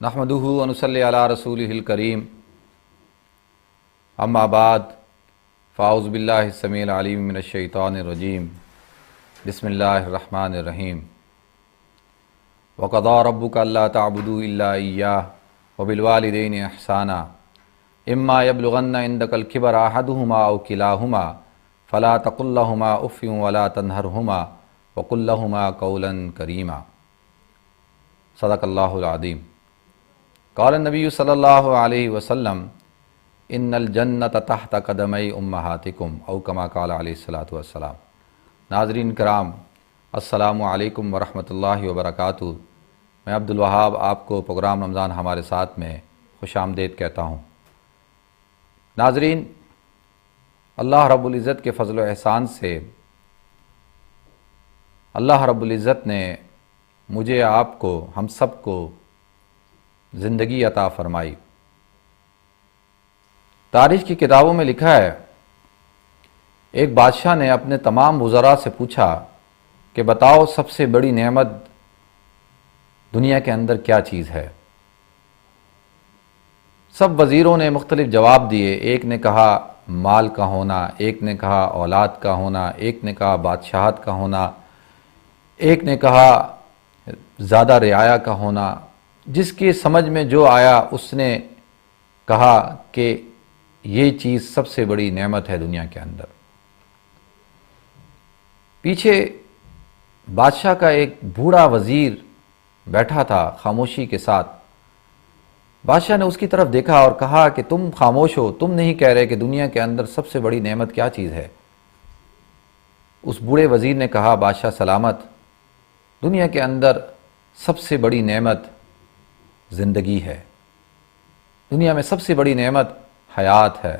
نحمدہ ونصلی علی رسولہ الکریم اما بعد فاعوذ باللہ السمیع العلیم من الشیطان الرجیم بسم اللہ الرحمن الرحیم وقضى ربک الا تعبدوا الا ایاہ وبالوالدین احسانا اما یبلغن عندک الکبر احدہما او کلاہما فلا تقل لہما اف ولا تنہرہما وقل لہما قولا کریما صدق اللہ العظیم۔ قال النبی صلی اللہ علیہ وسلم ان الجنت تحت قدمی امہاتکم او کما قال علیہ الصلوۃ والسلام۔ ناظرین کرام، السلام علیکم ورحمۃ اللہ وبرکاتہ۔ میں عبدالوہاب آپ کو پروگرام رمضان ہمارے ساتھ میں خوش آمدید کہتا ہوں۔ ناظرین، اللہ رب العزت کے فضل و احسان سے اللہ رب العزت نے مجھے، آپ کو، ہم سب کو زندگی عطا فرمائی۔ تاریخ کی کتابوں میں لکھا ہے، ایک بادشاہ نے اپنے تمام وزراء سے پوچھا کہ بتاؤ سب سے بڑی نعمت دنیا کے اندر کیا چیز ہے؟ سب وزیروں نے مختلف جواب دیے۔ ایک نے کہا مال کا ہونا، ایک نے کہا اولاد کا ہونا، ایک نے کہا بادشاہت کا ہونا، ایک نے کہا زیادہ رعایا کا ہونا۔ جس کی سمجھ میں جو آیا اس نے کہا کہ یہ چیز سب سے بڑی نعمت ہے دنیا کے اندر۔ پیچھے بادشاہ کا ایک بوڑھا وزیر بیٹھا تھا خاموشی کے ساتھ۔ بادشاہ نے اس کی طرف دیکھا اور کہا کہ تم خاموش ہو، تم نہیں کہہ رہے کہ دنیا کے اندر سب سے بڑی نعمت کیا چیز ہے؟ اس بوڑھے وزیر نے کہا بادشاہ سلامت، دنیا کے اندر سب سے بڑی نعمت زندگی ہے۔ دنیا میں سب سے بڑی نعمت حیات ہے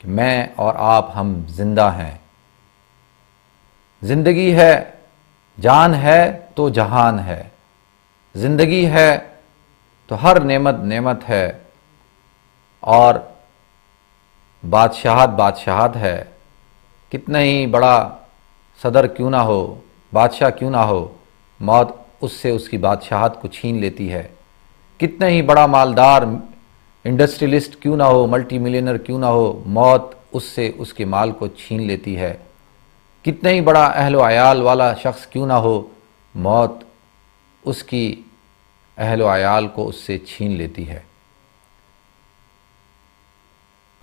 کہ میں اور آپ ہم زندہ ہیں۔ زندگی ہے، جان ہے تو جہان ہے۔ زندگی ہے تو ہر نعمت نعمت ہے، اور بادشاہت بادشاہت ہے۔ کتنا ہی بڑا صدر کیوں نہ ہو، بادشاہ کیوں نہ ہو، موت اس سے اس کی بادشاہت کو چھین لیتی ہے۔ کتنا ہی بڑا مالدار انڈسٹریلسٹ کیوں نہ ہو، ملٹی ملینر کیوں نہ ہو، موت اس سے اس کے مال کو چھین لیتی ہے۔ کتنا ہی بڑا اہل و عیال والا شخص کیوں نہ ہو، موت اس کی اہل و عیال کو اس سے چھین لیتی ہے۔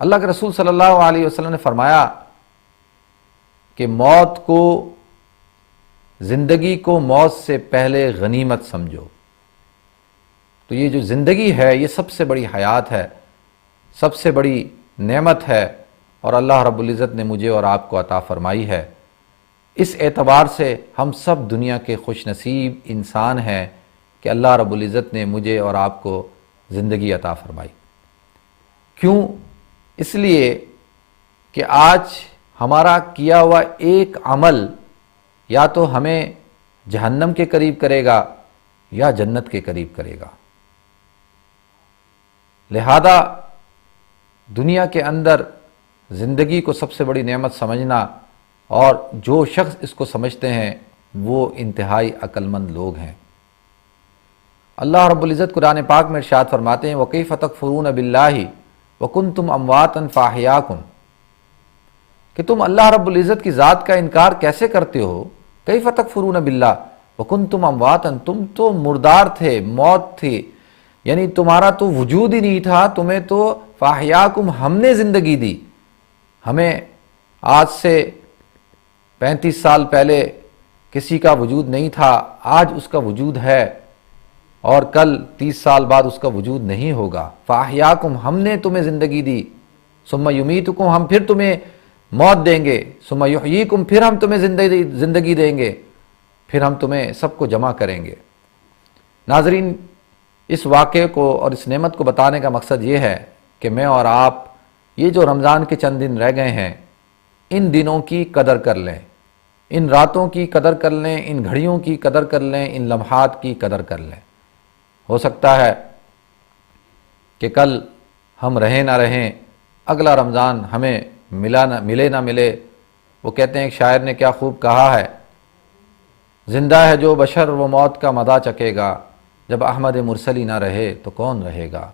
اللہ کے رسول صلی اللہ علیہ وسلم نے فرمایا کہ موت کو، زندگی کو موت سے پہلے غنیمت سمجھو۔ تو یہ جو زندگی ہے یہ سب سے بڑی حیات ہے، سب سے بڑی نعمت ہے، اور اللہ رب العزت نے مجھے اور آپ کو عطا فرمائی ہے۔ اس اعتبار سے ہم سب دنیا کے خوش نصیب انسان ہیں کہ اللہ رب العزت نے مجھے اور آپ کو زندگی عطا فرمائی۔ کیوں؟ اس لیے کہ آج ہمارا کیا ہوا ایک عمل یا تو ہمیں جہنم کے قریب کرے گا یا جنت کے قریب کرے گا۔ لہذا دنیا کے اندر زندگی کو سب سے بڑی نعمت سمجھنا، اور جو شخص اس کو سمجھتے ہیں وہ انتہائی عقل مند لوگ ہیں۔ اللہ رب العزت قرآن پاک میں ارشاد فرماتے ہیں وَكَيْفَ تَكْفُرُونَ بِاللَّهِ وَكُنْتُمْ أَمْوَاتًا فَأَحْيَاكُمْ، کہ تم اللہ رب العزت کی ذات کا انکار کیسے کرتے ہو؟ کیف تکفرون باللہ وکنتم امواتا، تم تو مردار تھے، موت تھی، یعنی تمہارا تو وجود ہی نہیں تھا، تمہیں تو فاحیاکم، ہم نے زندگی دی۔ ہمیں آج سے 35 سال پہلے کسی کا وجود نہیں تھا، آج اس کا وجود ہے، اور کل 30 سال بعد اس کا وجود نہیں ہوگا۔ فاحیاکم، ہم نے تمہیں زندگی دی، ثم یمیتکم، ہم پھر تمہیں موت دیں گے، ثم یحییکم، پھر ہم تمہیں زندگی دیں گے، پھر ہم تمہیں سب کو جمع کریں گے۔ ناظرین، اس واقعے کو اور اس نعمت کو بتانے کا مقصد یہ ہے کہ میں اور آپ یہ جو رمضان کے چند دن رہ گئے ہیں، ان دنوں کی قدر کر لیں، ان راتوں کی قدر کر لیں، ان گھڑیوں کی قدر کر لیں، ان لمحات کی قدر کر لیں۔ ہو سکتا ہے کہ کل ہم رہیں نہ رہیں، اگلا رمضان ہمیں ملے نہ ملے۔ وہ کہتے ہیں ایک شاعر نے کیا خوب کہا ہے، زندہ ہے جو بشر وہ موت کا مزہ چکے گا، جب احمد مرسلی نہ رہے تو کون رہے گا۔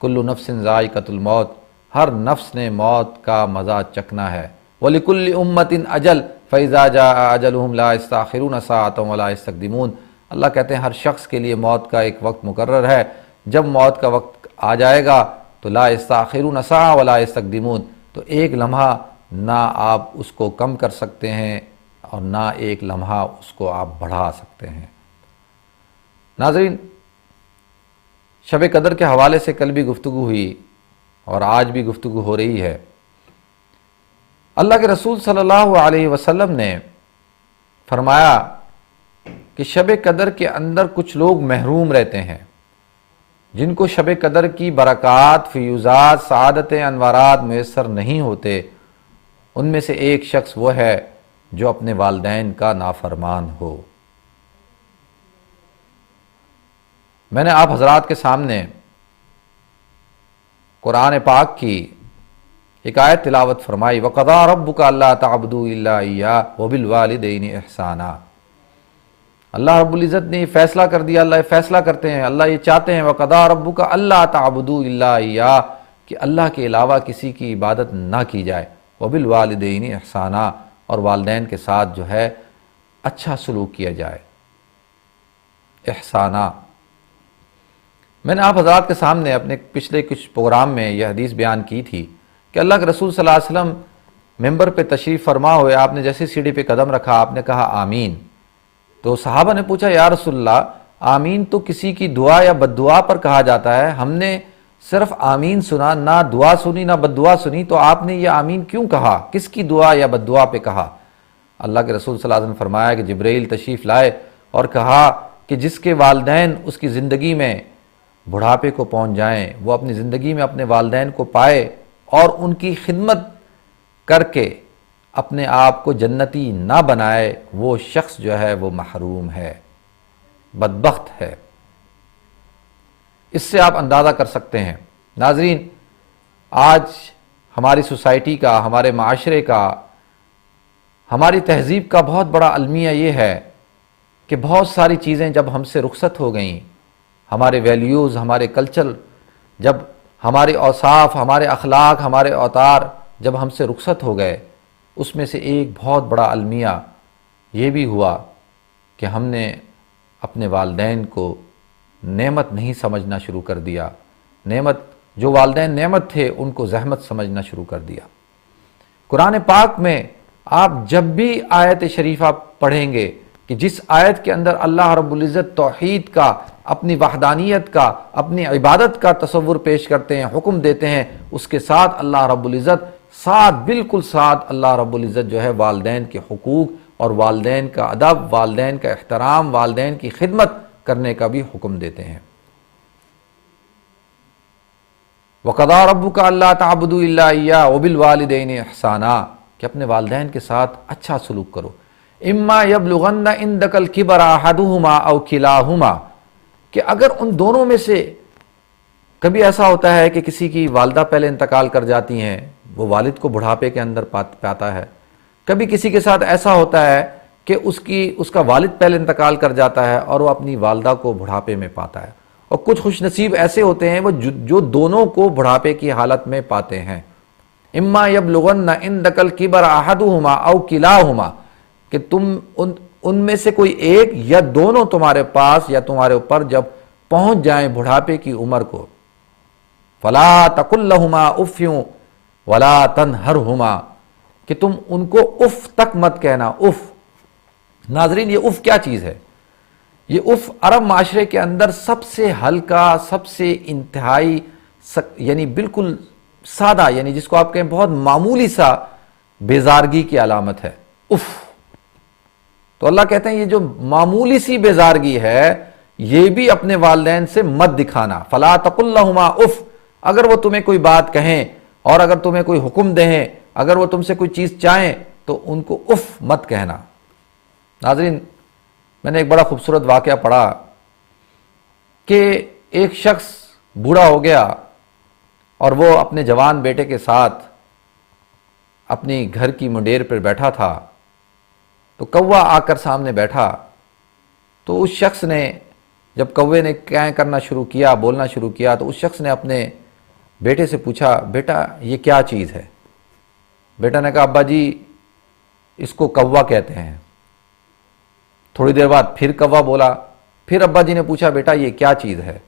کل نفس ذائقۃ الموت، ہر نفس نے موت کا مزہ چکنا ہے۔ وَلِكُلِّ أُمَّةٍ أَجَلٌ فَإِذَا جَاءَ أَجَلُهُمْ لَا يَسْتَأْخِرُونَ سَاعَةً وَلَا يَسْتَقْدِمُونَ۔ اللہ کہتے ہیں ہر شخص کے لیے موت کا ایک وقت مقرر ہے، جب موت کا وقت آ جائے گا تو لا يستأخرون ساعة ولا يستقدمون، تو ایک لمحہ نہ آپ اس کو کم کر سکتے ہیں اور نہ ایک لمحہ اس کو آپ بڑھا سکتے ہیں۔ ناظرین، شب قدر کے حوالے سے کل بھی گفتگو ہوئی اور آج بھی گفتگو ہو رہی ہے۔ اللہ کے رسول صلی اللہ علیہ وسلم نے فرمایا کہ شب قدر کے اندر کچھ لوگ محروم رہتے ہیں، جن کو شب قدر کی برکات، فیوزات، سعادتیں، انوارات میسر نہیں ہوتے۔ ان میں سے ایک شخص وہ ہے جو اپنے والدین کا نافرمان ہو۔ میں نے آپ حضرات کے سامنے قرآن پاک کی ایک آیت تلاوت فرمائی، وَقَضَىٰ رَبُّكَ أَلَّا تَعْبُدُوا إِلَّا إِيَّاهُ وَبِالْوَالِدَيْنِ إِحْسَانًا۔ اللہ رب العزت نے یہ فیصلہ کر دیا، اللہ یہ فیصلہ کرتے ہیں، اللہ یہ چاہتے ہیں، وَقَضَىٰ رَبُّكَ أَلَّا تَعْبُدُوا إِلَّا إِيَّاهُ، کہ اللہ کے علاوہ کسی کی عبادت نہ کی جائے، وَبِالْوَالِدَيْنِ إِحْسَانًا، اور والدین کے ساتھ جو ہے اچھا سلوک کیا جائے، احسانہ۔ میں نے آپ حضرات کے سامنے اپنے پچھلے کچھ پروگرام میں یہ حدیث بیان کی تھی کہ اللہ کے رسول صلی اللہ علیہ وسلم ممبر پہ تشریف فرما ہوئے، آپ نے جیسے سیڑھی پہ قدم رکھا آپ نے کہا آمین، تو صحابہ نے پوچھا یا رسول اللہ، آمین تو کسی کی دعا یا بد دعا پر کہا جاتا ہے، ہم نے صرف آمین سنا، نہ دعا سنی نہ بد دعا سنی، تو آپ نے یہ آمین کیوں کہا؟ کس کی دعا یا بد دعا پہ کہا؟ اللہ کے رسول صلی اللہ علیہ وسلم نے فرمایا کہ جبرائیل تشریف لائے اور کہا کہ جس کے والدین اس کی زندگی میں بڑھاپے کو پہنچ جائیں، وہ اپنی زندگی میں اپنے والدین کو پائے اور ان کی خدمت کر کے اپنے آپ کو جنتی نہ بنائے، وہ شخص جو ہے وہ محروم ہے، بدبخت ہے۔ اس سے آپ اندازہ کر سکتے ہیں ناظرین، آج ہماری سوسائٹی کا، ہمارے معاشرے کا، ہماری تہذیب کا بہت بڑا المیہ یہ ہے کہ بہت ساری چیزیں جب ہم سے رخصت ہو گئیں، ہمارے ویلیوز، ہمارے کلچر، جب ہمارے اوصاف، ہمارے اخلاق، ہمارے اوتار جب ہم سے رخصت ہو گئے، اس میں سے ایک بہت بڑا المیہ یہ بھی ہوا کہ ہم نے اپنے والدین کو نعمت نہیں سمجھنا شروع کر دیا، نعمت جو والدین نعمت تھے ان کو زحمت سمجھنا شروع کر دیا۔ قرآن پاک میں آپ جب بھی آیت شریفہ پڑھیں گے کہ جس آیت کے اندر اللہ رب العزت توحید کا، اپنی وحدانیت کا، اپنی عبادت کا تصور پیش کرتے ہیں، حکم دیتے ہیں، اس کے ساتھ اللہ رب العزت بالکل ساتھ اللہ رب العزت جو ہے والدین کے حقوق اور والدین کا ادب، والدین کا احترام، والدین کی خدمت کرنے کا بھی حکم دیتے ہیں۔ وَقَضَىٰ رَبُّكَ أَلَّا تَعْبُدُوا إِلَّا إِيَّاهُ وَبِالْوَالِدَيْنِ إِحْسَانًا، کہ اپنے والدین کے ساتھ اچھا سلوک کرو۔ اِمَّا يَبْلُغَنَّ عِندَكَ الْكِبَرَ أَحَدُهُمَا أَوْ كِلَاهُمَا، کہ اگر ان دونوں میں سے کبھی ایسا ہوتا ہے کہ کسی کی والدہ پہلے انتقال کر جاتی ہیں، وہ والد کو بڑھاپے کے اندر پاتا ہے، کبھی کسی کے ساتھ ایسا ہوتا ہے کہ اس کا والد پہلے انتقال کر جاتا ہے اور وہ اپنی والدہ کو بڑھاپے میں پاتا ہے، اور کچھ خوش نصیب ایسے ہوتے ہیں وہ جو دونوں کو بڑھاپے کی حالت میں پاتے ہیں۔ اما یبلغن عندک الکبر احدہما او کلاہما، کہ تم ان میں سے کوئی ایک یا دونوں تمہارے پاس یا تمہارے اوپر جب پہنچ جائیں بڑھاپے کی عمر کو، فلا تقل لہما اف ولا تنہرہما، کہ تم ان کو اف تک مت کہنا۔ اف، ناظرین یہ اف کیا چیز ہے؟ یہ اف عرب معاشرے کے اندر سب سے ہلکا، سب سے انتہائی یعنی بالکل سادہ، یعنی جس کو آپ کہیں بہت معمولی سا بیزارگی کی علامت ہے، اف۔ تو اللہ کہتے ہیں یہ جو معمولی سی بیزارگی ہے یہ بھی اپنے والدین سے مت دکھانا۔ فلا تقل لہما اف، اگر وہ تمہیں کوئی بات کہیں اور اگر تمہیں کوئی حکم دیں، اگر وہ تم سے کوئی چیز چاہیں تو ان کو اف مت کہنا۔ ناظرین میں نے ایک بڑا خوبصورت واقعہ پڑھا کہ ایک شخص بوڑھا ہو گیا اور وہ اپنے جوان بیٹے کے ساتھ اپنی گھر کی منڈیر پر بیٹھا تھا، تو کوا آ کر سامنے بیٹھا تو اس شخص نے جب کوے نے کیا کرنا شروع کیا، بولنا شروع کیا، تو اس شخص نے اپنے بیٹے سے پوچھا، بیٹا یہ کیا چیز ہے؟ بیٹا نے کہا، ابا جی اس کو کوا کہتے ہیں۔ تھوڑی دیر بعد پھر کوا بولا، پھر ابا جی نے پوچھا، بیٹا یہ کیا چیز ہے؟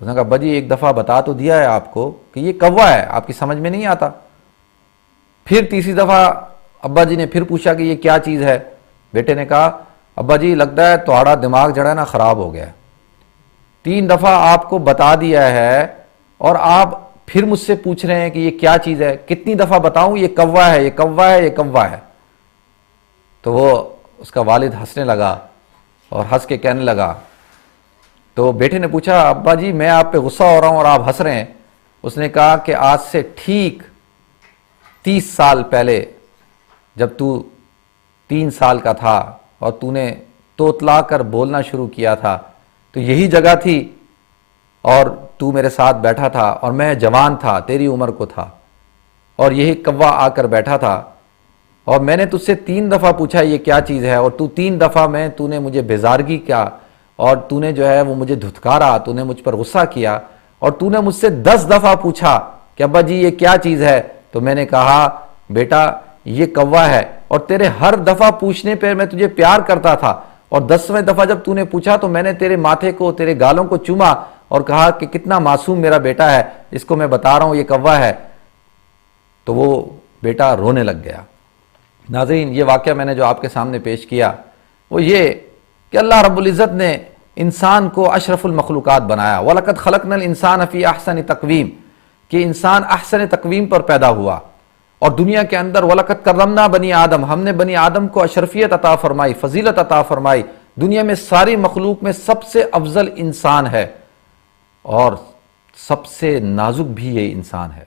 اس نے کہا، ابا جی ایک دفعہ بتا تو دیا ہے آپ کو کہ یہ کوا ہے، آپ کی سمجھ میں نہیں آتا۔ پھر تیسری دفعہ ابا جی نے پھر پوچھا کہ یہ کیا چیز ہے؟ بیٹے نے کہا، ابا جی لگتا ہے تمہارا دماغ جڑا ہے نا خراب ہو گیا ہے، 3 دفعہ آپ کو بتا دیا ہے اور آپ پھر مجھ سے پوچھ رہے ہیں کہ یہ کیا چیز ہے، کتنی دفعہ بتاؤں یہ کوا ہے، یہ کوا ہے، یہ کوا ہے؟ تو وہ اس کا والد ہنسنے لگا اور ہنس کے کہنے لگا، تو بیٹے نے پوچھا، ابا جی میں آپ پہ غصہ ہو رہا ہوں اور آپ ہنس رہے ہیں؟ اس نے کہا کہ آج سے ٹھیک 30 سال پہلے جب تو 3 سال کا تھا اور تو نے توتلا کر بولنا شروع کیا تھا تو یہی جگہ تھی اور تو میرے ساتھ بیٹھا تھا اور میں جوان تھا، تیری عمر کو تھا، اور یہی کوا آ کر بیٹھا تھا اور میں نے تجھ سے 3 دفعہ پوچھا یہ کیا چیز ہے، اور تو 3 دفعہ تو نے مجھے بیزارگی کیا اور تو نے جو ہے وہ مجھے دھتکارا، تو نے مجھ پر غصہ کیا، اور تو نے مجھ سے 10 دفعہ پوچھا کہ ابا جی یہ کیا چیز ہے، تو میں نے کہا بیٹا یہ کوا ہے، اور تیرے ہر دفعہ پوچھنے پہ میں تجھے پیار کرتا تھا، اور 10ویں دفعہ جب تو نے پوچھا تو میں نے تیرے ماتھے کو، تیرے گالوں کو چوما اور کہا کہ کتنا معصوم میرا بیٹا ہے، اس کو میں بتا رہا ہوں یہ کوا ہے۔ تو وہ بیٹا رونے لگ گیا۔ ناظرین، یہ واقعہ میں نے جو آپ کے سامنے پیش کیا وہ یہ کہ اللہ رب العزت نے انسان کو اشرف المخلوقات بنایا، وَلَقَدْ خَلَقْنَا الْإِنسَانَ فِي أَحْسَنِ تَقْوِيمٍ، کہ انسان احسن تقویم پر پیدا ہوا، اور دنیا کے اندر وَلَقَدْ كَرَّمْنَا بنی آدم، ہم نے بنی آدم کو اشرفیت عطا فرمائی، فضیلت عطا فرمائی، دنیا میں ساری مخلوق میں سب سے افضل انسان ہے اور سب سے نازک بھی یہ انسان ہے۔